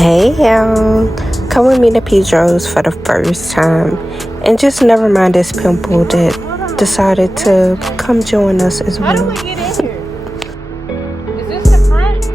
Hey y'all, come with me to Pedro's for the first time and just never mind this pimple that decided to come join us as well. How do we get in here? Is this the front?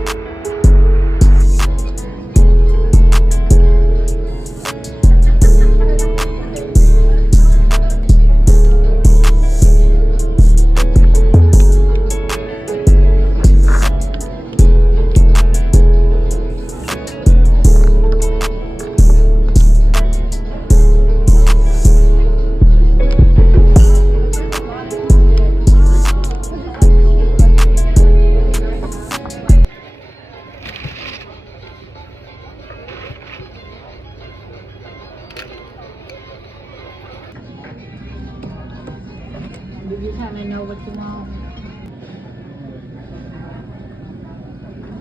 Do you kind of know what you want?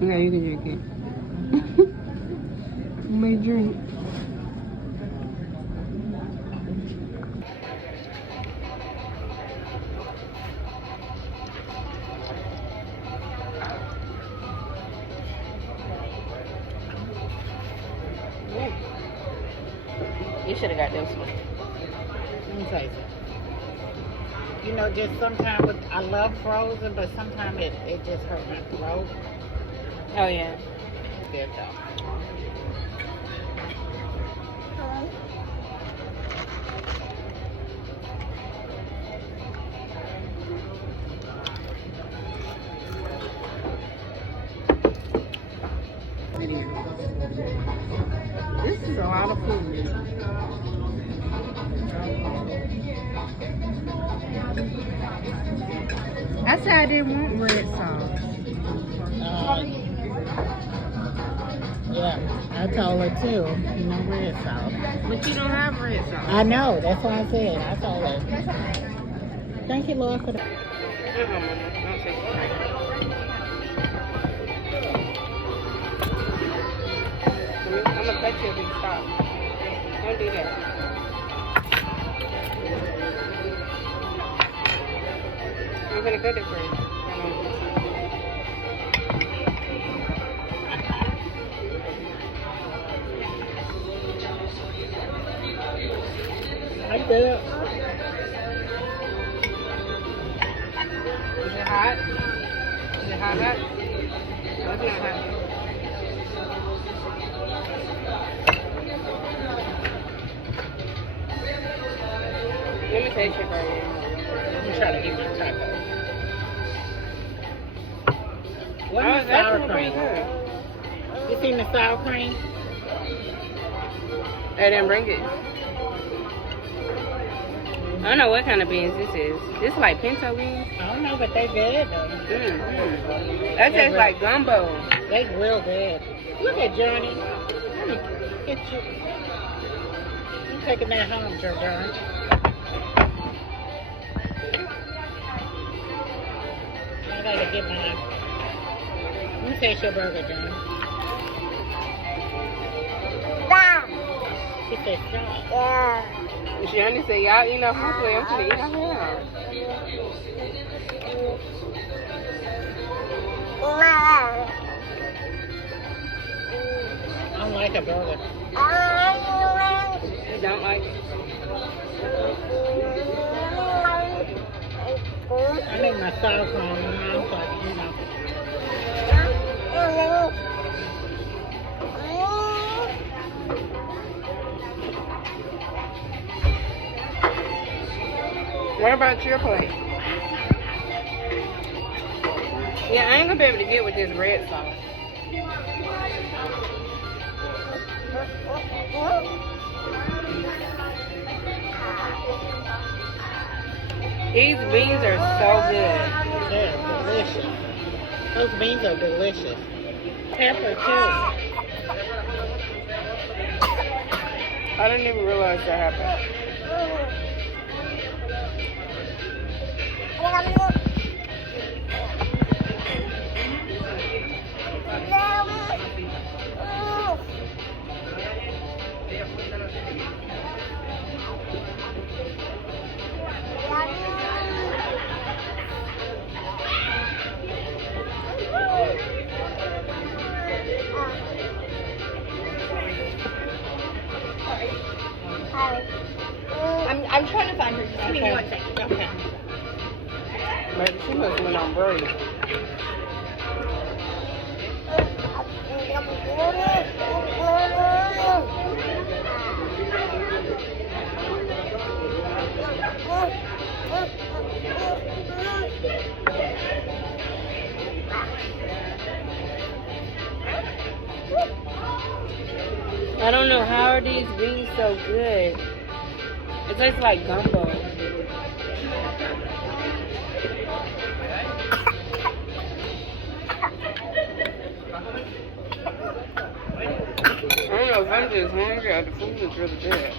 Yeah, you can drink it. You may drink. You should have got this one. Let me tell you. You know, just sometimes I love frozen, but sometimes it just hurts my throat. Oh, yeah. Good though. This is a lot of food. I said I didn't want red sauce. Yeah, I told her too. No red sauce. But you don't have red sauce. I know. That's what I said. I told her. Thank you, Lord, for that. Don't take it. I'm gonna cut you if you stop. Don't do that. I'm gonna cut it for you. I did. Is it hot? Is it hot? No, it's not hot. Let me taste it for you. I'm trying to eat my taco. Oh, What's the that's sour pretty cream? good. You seen the sour cream? They didn't bring it. I don't know what kind of beans this is. This is like pinto beans. I don't know, but they good though. That tastes like gumbo. They real good. Look at Johnny. Let me get you. I'm taking that home, Johnny. I gotta get mine. Let me taste your burger, Johnny. She said, "Stop." She only said, y'all eat enough food, I'm gonna eat off I don't like a burger. You don't like it? I need my sour cream. I'm like, you know. What about your plate? Yeah, I ain't gonna be able to get with this red sauce. These beans are so good. They're delicious. Those beans are delicious. Pepper too. I didn't even realize that happened. I'm trying to find her. Just give me 1 second. Okay. Maybe she must went on break. I don't know how are these beans so good. It tastes like gumbo. I don't know if I'm just hungry or the food is really good.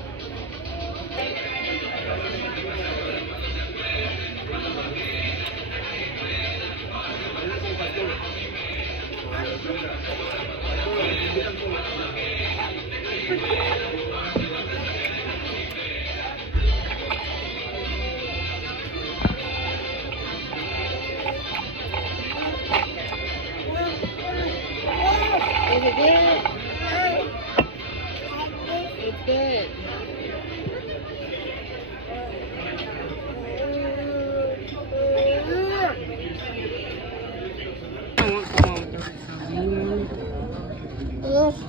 Is it good? It's good. I want some more with the red sauce.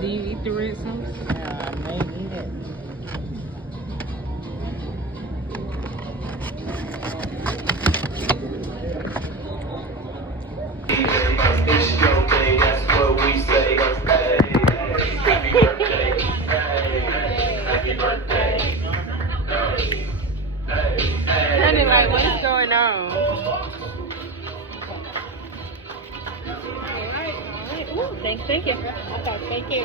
Do you eat the red sauce? Yeah, I may eat it. It's your thing, that's what we say. Hey, happy birthday. Hey, happy birthday. Honey, like, what is going on? All right. Ooh, thank you. Okay, thank you.